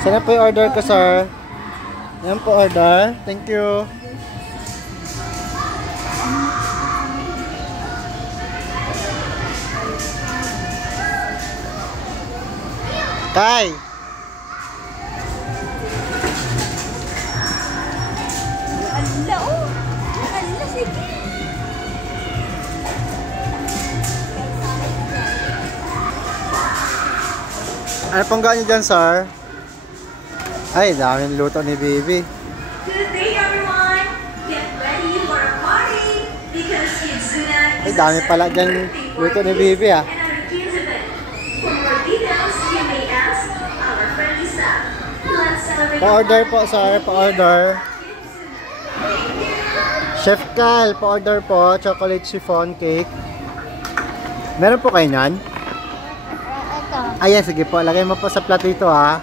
Sana po yung order ko, sir. Yan po order. Thank you. Tay! Ala, oh! Ala, sige! Ano pong gawin nyo dyan, sir? Ay, daming luto ni Bibi. Good day, everyone! Get ready for a party because Kidzuna Ay, is dami pala dyan luto ni Bibi, ah. and our kids event. For more details, you may ask our friendly staff. Let's celebrate. Pa-order po, sir. Pa-order. Chef Cal, pa-order po. Chocolate chiffon cake. Meron po kayo nyan? Ito. Ayan, sige po. Lagay mo po sa platito, ha.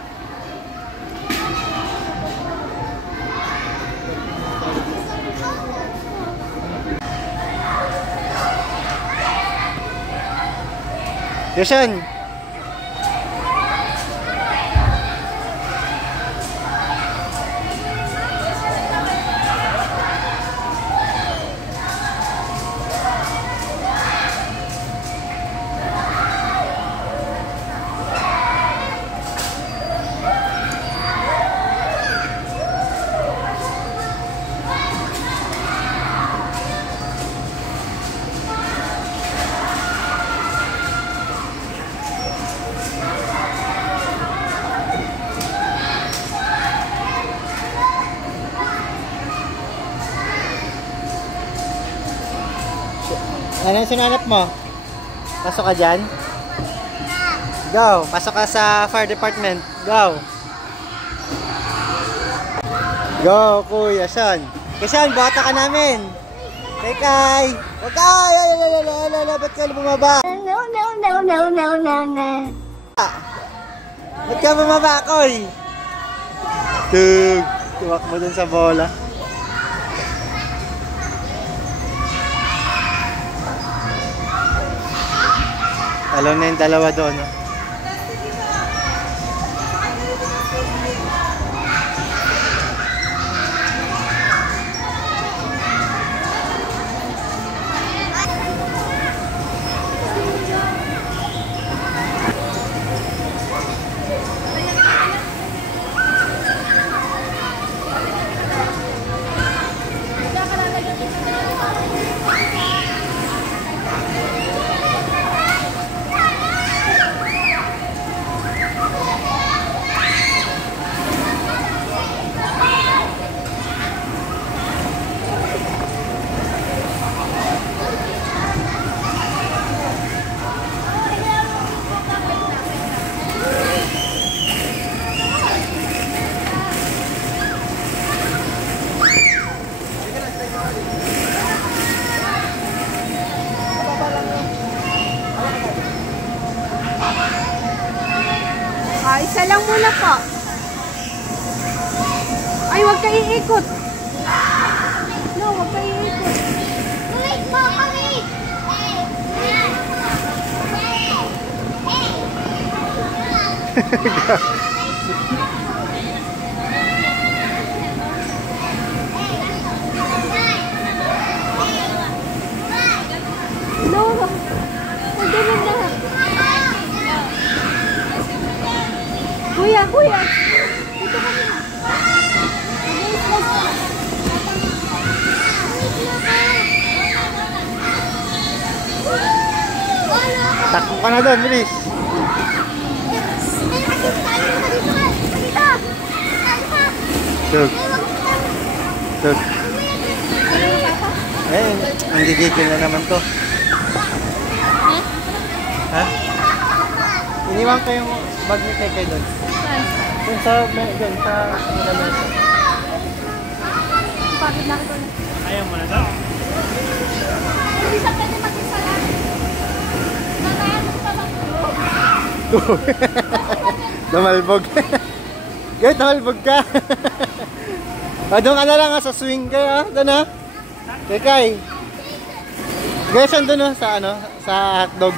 Yushan! Ano yung sinanap mo? Pasok ka dyan? Go! Pasok ka sa fire department. Go! Go, Kuya Sean. Kuya Sean, bata ka namin. Kay Kay. Huwag ka! Ba't ka bumaba? No. Ba't ka bumaba, Koy? Tug! Tuwak mo dun sa bola. Talon na yung dalawa doon. Isa lang muna po. Ay, huwag ka iikot. No, huwag ka iikot. Wait mo kami! No, huwag ganun na. Kuya! Dito kami. Takbo ka na doon, bilis. Tug. Tug. Eh, ang gigigil na naman to. Ha? Iniwan ko yung bag ni Kay doon. Doon sa mesa. Bakit lang ito? Ayaw mo na to? Hindi siya pwede mag-isa lang. Mamaya mo pa mag-tulog. Damalbog. Gaya, damalbog ka. Doon ka na lang sa swing ka. Doon ha. Kay. Gaya saan doon sa hotdog.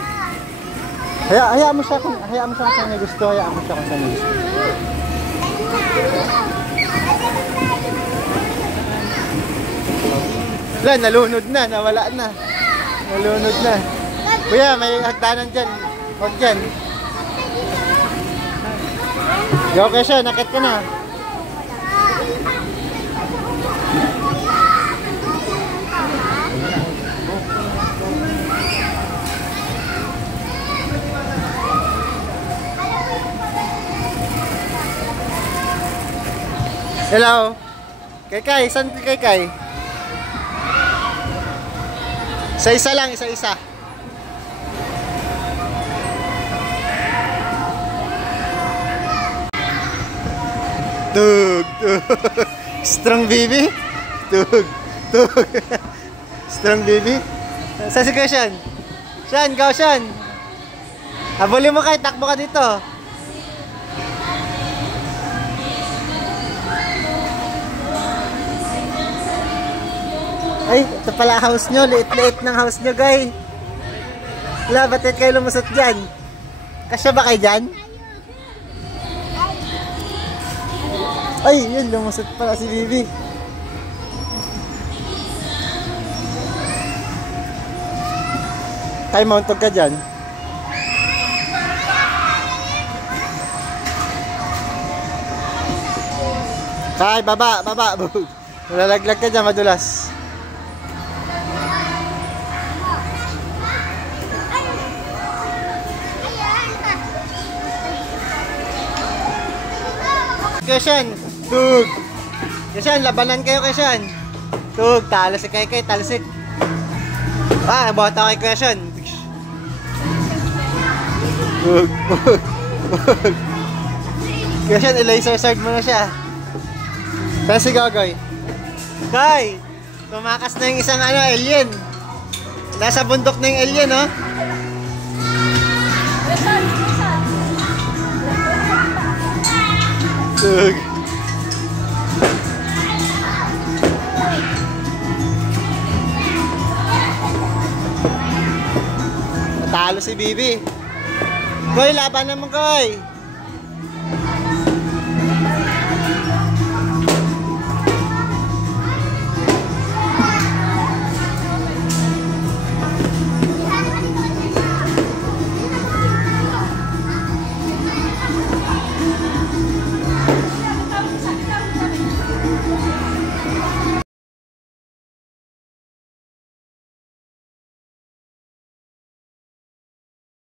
Hayaan mo siya kung saan niya gusto. Hayaan mo siya kung saan niya gusto. Wala, nalunod na, nawala na. Nalunod na. Kuya, may hagdanan dyan. Huwag dyan. Go ka siya, nakit ka na. Hello? Kay, saan kay? Isa-isa lang, isa-isa. Tug. Strong baby. Tug. Strong baby. Saan si Kuya Sean? Sean, go Sean. Habulin mo kay, takbo ka dito. Ay, ito pala house nyo. Liit-liit ng house nyo, guys. Wala, ba't kayo lumusot dyan? Kasya ba kayo dyan? Ay, yun, lumusot pala si Bibi. Kay, mauntog ka dyan. Kay, baba. Malalaglag ka dyan, madulas. Keshan, tug. Keshan, labanan kayo Keshan. Tug, talasik kay, talasik. Ah, bota kay Keshan. Tug. Keshan, i-laser sword mo na siya. Pero si Gogoy. Kay, tumakas na yung isang alien. Nasa bundok na yung alien, oh. Tug. Natalo si Bibi. Koy, laban naman Koy.